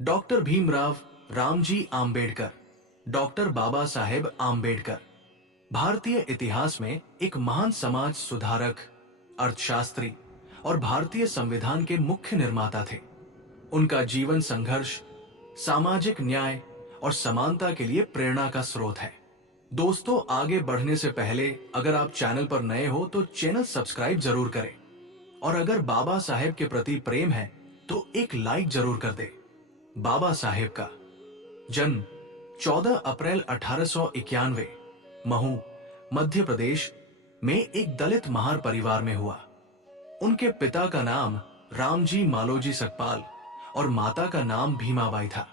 Doctor Bhimrao Ramji Ambedkar, doctor Baba Saheb Ambedkar भारतीय इतिहास में एक महान समाज सुधारक, अर्थशास्त्री और भारतीय संविधान के मुख्य निर्माता थे। उनका जीवन संघर्ष सामाजिक न्याय और समानता के लिए प्रेरणा का स्रोत है। दोस्तों, आगे बढ़ने से पहले अगर आप चैनल पर नए हो तो चैनल सब्सक्राइब जरूर करें और अगर बाबा साहेब के प्रति प्रेम है तो एक लाइक जरूर कर दे। बाबा साहेब का जन्म 14 अप्रैल 1891 महू, मध्य प्रदेश में एक दलित महार परिवार में हुआ। उनके पिता का नाम रामजी मालोजी सकपाल और माता का नाम भीमाबाई था।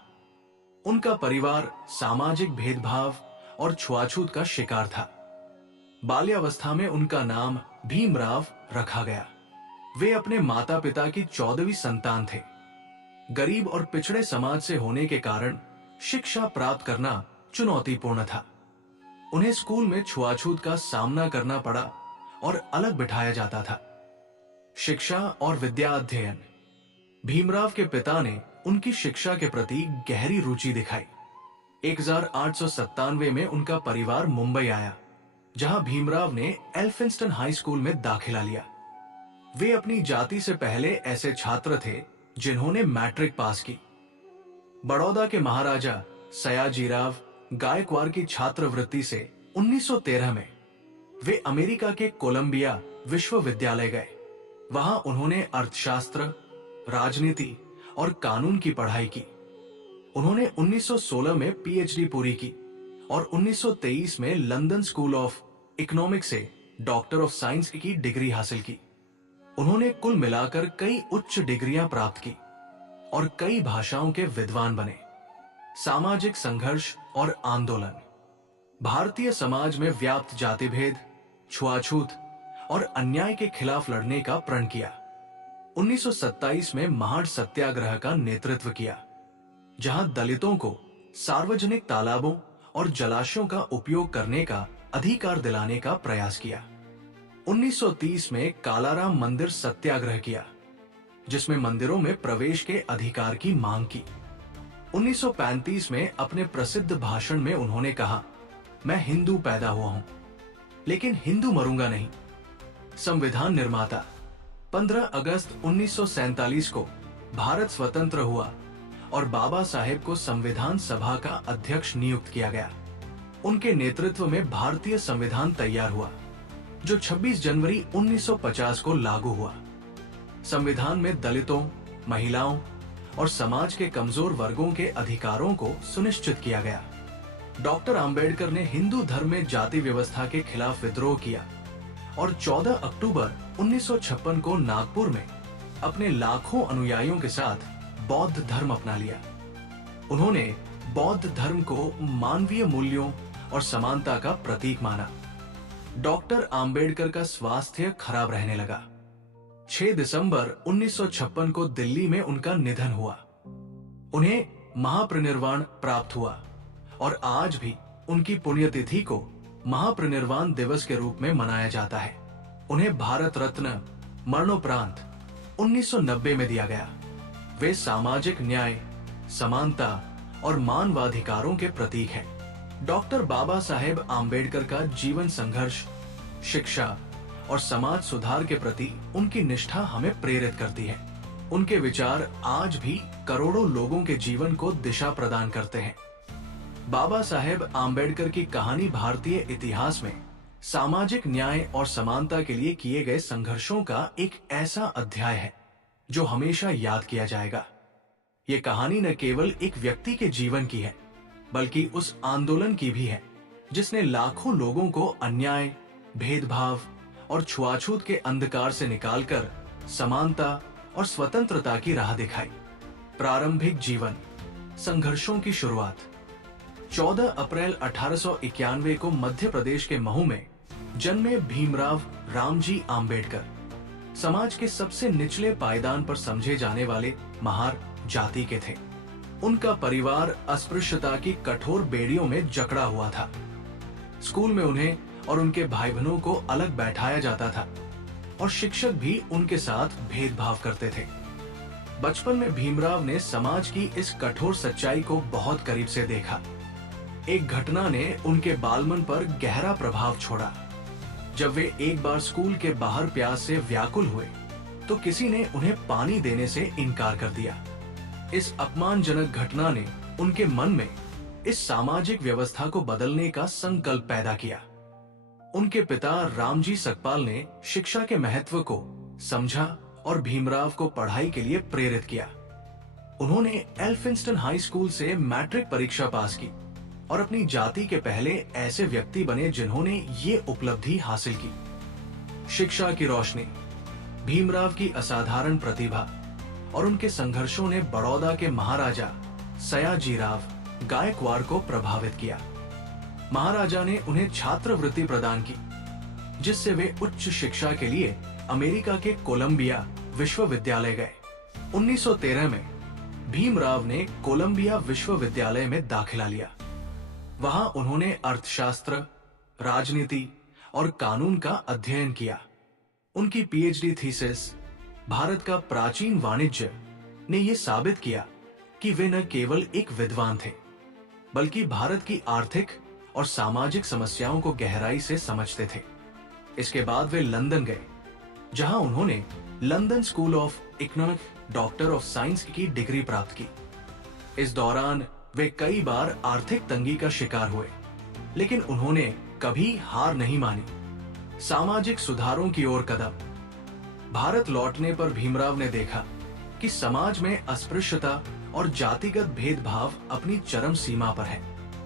उनका परिवार सामाजिक भेदभाव और छुआछूत का शिकार था। बाल्यावस्था में उनका नाम भीमराव रखा गया। वे अपने माता पिता की 14वीं संतान थे। गरीब और पिछड़े समाज से होने के कारण शिक्षा प्राप्त करना चुनौतीपूर्ण था। उन्हें स्कूल में छुआछूत का सामना करना पड़ा और अलग बिठाया जाता था। शिक्षा और विद्या अध्ययन। भीमराव के पिता ने उनकी शिक्षा के प्रति गहरी रुचि दिखाई। 1897 में उनका परिवार मुंबई आया, जहां भीमराव ने एल्फिंस्टन हाई स्कूल में दाखिला लिया। वे अपनी जाति से पहले ऐसे छात्र थे जिन्होंने मैट्रिक पास की। बड़ौदा के महाराजा सयाजीराव गायकवाड़ की छात्रवृत्ति से 1913 में वे अमेरिका के कोलंबिया विश्वविद्यालय गए। वहां उन्होंने अर्थशास्त्र, राजनीति और कानून की पढ़ाई की। उन्होंने 1916 में पीएचडी पूरी की और 1923 में लंदन स्कूल ऑफ इकोनॉमिक्स से डॉक्टर ऑफ साइंस की डिग्री हासिल की। उन्होंने कुल मिलाकर कई उच्च डिग्रियां प्राप्त की और कई भाषाओं के विद्वान बने। सामाजिक संघर्ष और आंदोलन। भारतीय समाज में व्याप्त जातिभेद, छुआछूत और अन्याय के खिलाफ लड़ने का प्रण किया। 1927 में महाड़ सत्याग्रह का नेतृत्व किया, जहां दलितों को सार्वजनिक तालाबों और जलाशयों का उपयोग करने का अधिकार दिलाने का प्रयास किया। 1930 में कालाराम मंदिर सत्याग्रह किया, जिसमें मंदिरों में प्रवेश के अधिकार की मांग की। 1935 में अपने प्रसिद्ध भाषण में उन्होंने कहा, मैं हिंदू पैदा हुआ हूं, लेकिन हिंदू मरूंगा नहीं। संविधान निर्माता। 15 अगस्त 1947 को भारत स्वतंत्र हुआ और बाबा साहेब को संविधान सभा का अध्यक्ष नियुक्त किया गया। उनके नेतृत्व में भारतीय संविधान तैयार हुआ, जो 26 जनवरी 1950 को लागू हुआ। संविधान में दलितों, महिलाओं और समाज के कमजोर वर्गों के अधिकारों को सुनिश्चित किया गया। डॉक्टर आम्बेडकर ने हिंदू धर्म में जाति व्यवस्था के खिलाफ विद्रोह किया और 14 अक्टूबर 1956 को नागपुर में अपने लाखों अनुयायियों के साथ बौद्ध धर्म अपना लिया। उन्होंने बौद्ध धर्म को मानवीय मूल्यों और समानता का प्रतीक माना। डॉक्टर आम्बेडकर का स्वास्थ्य खराब रहने लगा। 6 दिसंबर 1956 को दिल्ली में उनका निधन हुआ। उन्हें महापरिनिर्वाण प्राप्त हुआ और आज भी उनकी पुण्यतिथि को महापरिनिर्वाण दिवस के रूप में मनाया जाता है। उन्हें भारत रत्न मरणोपरांत 1990 में दिया गया। वे सामाजिक न्याय, समानता और मानवाधिकारों के प्रतीक हैं। डॉक्टर बाबा साहेब आम्बेडकर का जीवन संघर्ष, शिक्षा और समाज सुधार के प्रति उनकी निष्ठा हमें प्रेरित करती है। उनके विचार आज भी करोड़ों लोगों के जीवन को दिशा प्रदान करते हैं। बाबा साहेब आम्बेडकर की कहानी भारतीय इतिहास में सामाजिक न्याय और समानता के लिए किए गए संघर्षों का एक ऐसा अध्याय है जो हमेशा याद किया जाएगा। ये कहानी न केवल एक व्यक्ति के जीवन की है, बल्कि उस आंदोलन की भी है जिसने लाखों लोगों को अन्याय, भेदभाव और छुआछूत के अंधकार से निकालकर समानता और स्वतंत्रता की राह दिखाई। प्रारंभिक जीवन, संघर्षों की शुरुआत। 14 अप्रैल 1891 को मध्य प्रदेश के महू में जन्मे भीमराव रामजी आम्बेडकर समाज के सबसे निचले पायदान पर समझे जाने वाले महार जाति के थे। उनका परिवार अस्पृश्यता की कठोर बेड़ियों में जकड़ा हुआ था। स्कूल में उन्हें और उनके भाई बहनों को अलग बैठाया जाता था और शिक्षक भी उनके साथ भेदभाव करते थे। बचपन में भीमराव ने समाज की इस कठोर सच्चाई को बहुत करीब से देखा। एक घटना ने उनके बालमन पर गहरा प्रभाव छोड़ा। जब वे एक बार स्कूल के बाहर प्यास से व्याकुल हुए तो किसी ने उन्हें पानी देने से इनकार कर दिया। इस अपमानजनक घटना ने उनके मन में इस सामाजिक व्यवस्था को बदलने का संकल्प पैदा किया। उनके पिता रामजी सकपाल ने शिक्षा के महत्व को समझा और भीमराव को पढ़ाई के लिए प्रेरित किया। उन्होंने एल्फिंस्टन हाई स्कूल से मैट्रिक परीक्षा पास की और अपनी जाति के पहले ऐसे व्यक्ति बने जिन्होंने ये उपलब्धि हासिल की। शिक्षा की रोशनी, भीमराव की असाधारण प्रतिभा और उनके संघर्षों ने बड़ौदा के महाराजा सयाजीराव गायकवाड़ को प्रभावित किया। महाराजा ने उन्हें छात्रवृत्ति प्रदान की, जिससे वे उच्च शिक्षा के लिए अमेरिका के कोलंबिया विश्वविद्यालय गए। 1913 में भीमराव ने कोलंबिया विश्वविद्यालय में दाखिला लिया। वहां उन्होंने अर्थशास्त्र, राजनीति और कानून का अध्ययन किया। उनकी पीएचडी थीसिस भारत का प्राचीन वाणिज्य ने यह साबित किया कि वे न केवल एक विद्वान थे, बल्कि भारत की आर्थिक और सामाजिक समस्याओं को गहराई से समझते थे। इसके बाद वे लंदन गए, जहां उन्होंने London school of economic doctor of science की डिग्री प्राप्त की। इस दौरान वे कई बार आर्थिक तंगी का शिकार हुए, लेकिन उन्होंने कभी हार नहीं मानी। सामाजिक सुधारों की ओर कदम। भारत लौटने पर भीमराव ने देखा कि समाज में अस्पृश्यता और जातिगत भेदभाव अपनी चरम सीमा पर है।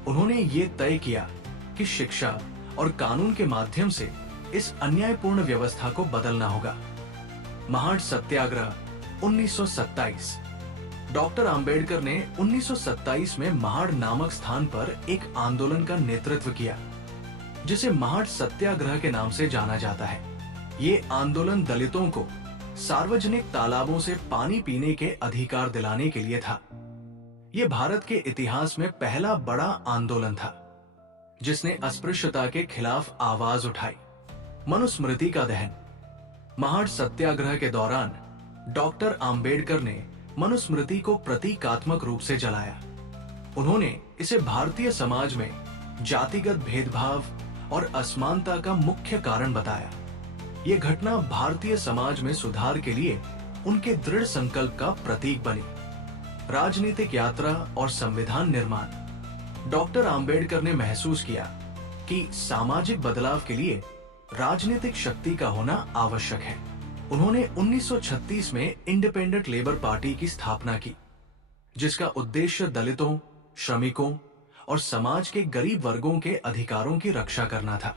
उन्होंने ये तय किया कि शिक्षा और कानून के माध्यम से इस अन्यायपूर्ण व्यवस्था को बदलना होगा। महाड सत्याग्रह 1927। डॉक्टर आंबेडकर ने 1927 में महाड नामक स्थान पर एक आंदोलन का नेतृत्व किया, जिसे महाड सत्याग्रह के नाम से जाना जाता है। ये आंदोलन दलितों को सार्वजनिक तालाबों से पानी पीने के अधिकार दिलाने के लिए था। यह भारत के इतिहास में पहला बड़ा आंदोलन था जिसने अस्पृश्यता के खिलाफ आवाज उठाई। मनुस्मृति का दहन। महाड सत्याग्रह के दौरान डॉक्टर आंबेडकर ने मनुस्मृति को प्रतीकात्मक रूप से जलाया। उन्होंने इसे भारतीय समाज में जातिगत भेदभाव और असमानता का मुख्य कारण बताया। यह घटना भारतीय समाज में सुधार के लिए उनके दृढ़ संकल्प का प्रतीक बनी। राजनीतिक यात्रा और संविधान निर्माण। डॉक्टर आंबेडकर ने महसूस किया कि सामाजिक बदलाव के लिए राजनीतिक शक्ति का होना आवश्यक है। उन्होंने 1936 में इंडिपेंडेंट लेबर पार्टी की स्थापना की, जिसका उद्देश्य दलितों, श्रमिकों और समाज के गरीब वर्गों के अधिकारों की रक्षा करना था।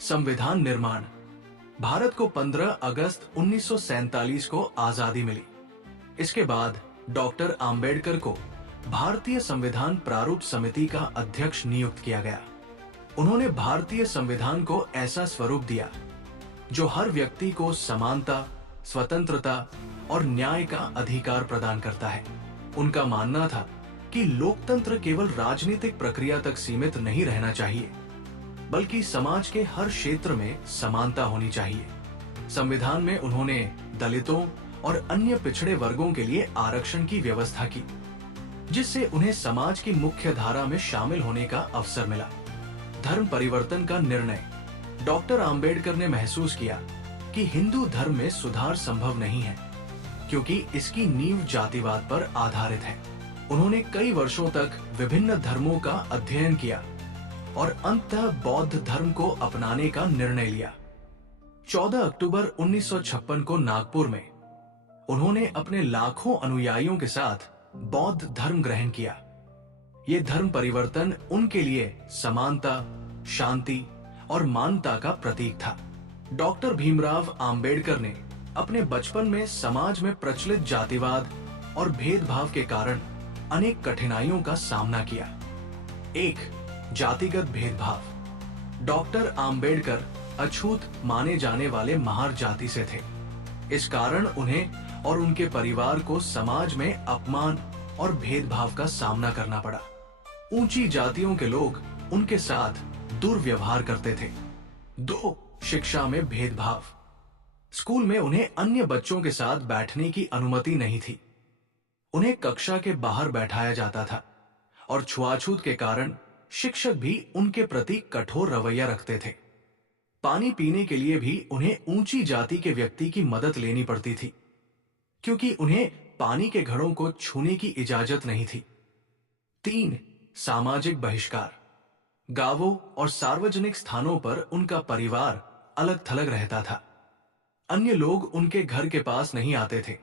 संविधान निर्माण। भारत को 15 अगस्त 1947 को आजादी मिली। इसके बाद डॉक्टर आंबेडकर को भारतीय संविधान प्रारूप समिति का अध्यक्ष नियुक्त किया गया। उन्होंने भारतीय संविधान को ऐसा स्वरूप दिया जो हर व्यक्ति को समानता, स्वतंत्रता और न्याय का अधिकार प्रदान करता है। उनका मानना था कि लोकतंत्र केवल राजनीतिक प्रक्रिया तक सीमित नहीं रहना चाहिए, बल्कि समाज के हर क्षेत्र में समानता होनी चाहिए। संविधान में उन्होंने दलितों और अन्य पिछड़े वर्गों के लिए आरक्षण की व्यवस्था की, जिससे उन्हें समाज की मुख्य धारा में शामिल होने का अवसर मिला। धर्म परिवर्तन का निर्णय। डॉक्टर आंबेडकर ने महसूस किया कि हिंदू धर्म में सुधार संभव नहीं है, क्योंकि इसकी नींव जातिवाद पर आधारित है। उन्होंने कई वर्षों तक विभिन्न धर्मों का अध्ययन किया और अंततः बौद्ध धर्म को अपनाने का निर्णय लिया। 14 अक्टूबर 1956 को नागपुर में उन्होंने अपने लाखों अनुयायियों के साथ बौद्ध धर्म ग्रहण किया। ये धर्म परिवर्तन उनके लिए समानता, शांति और मानवता का प्रतीक था। डॉक्टर भीमराव आंबेडकर ने अपने बचपन में समाज में प्रचलित जातिवाद और भेदभाव के कारण अनेक कठिनाइयों का सामना किया। 1. जातिगत भेदभाव। डॉक्टर आंबेडकर अछूत माने जाने वाले महार जाति से थे। इस कारण उन्हें और उनके परिवार को समाज में अपमान और भेदभाव का सामना करना पड़ा। ऊंची जातियों के लोग उनके साथ दुर्व्यवहार करते थे। 2. शिक्षा में भेदभाव। स्कूल में उन्हें अन्य बच्चों के साथ बैठने की अनुमति नहीं थी। उन्हें कक्षा के बाहर बैठाया जाता था और छुआछूत के कारण शिक्षक भी उनके प्रति कठोर रवैया रखते थे। पानी पीने के लिए भी उन्हें ऊंची जाति के व्यक्ति की मदद लेनी पड़ती थी, क्योंकि उन्हें पानी के घड़ों को छूने की इजाजत नहीं थी। 3. सामाजिक बहिष्कार। गांवों और सार्वजनिक स्थानों पर उनका परिवार अलग थलग रहता था। अन्य लोग उनके घर के पास नहीं आते थे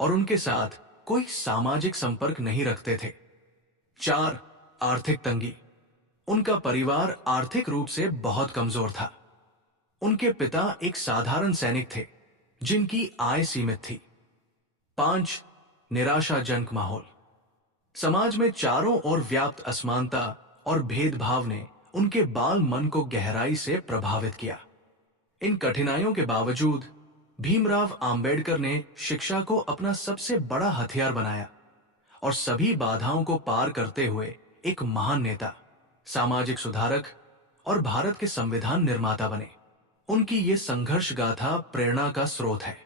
और उनके साथ कोई सामाजिक संपर्क नहीं रखते थे। 4. आर्थिक तंगी। उनका परिवार आर्थिक रूप से बहुत कमजोर था। उनके पिता एक साधारण सैनिक थे जिनकी आय सीमित थी। 5. निराशाजनक माहौल। समाज में चारों ओर व्याप्त असमानता और भेदभाव ने उनके बाल मन को गहराई से प्रभावित किया। इन कठिनाइयों के बावजूद भीमराव आंबेडकर ने शिक्षा को अपना सबसे बड़ा हथियार बनाया और सभी बाधाओं को पार करते हुए एक महान नेता, सामाजिक सुधारक और भारत के संविधान निर्माता बने। उनकी ये संघर्ष गाथा प्रेरणा का स्रोत है।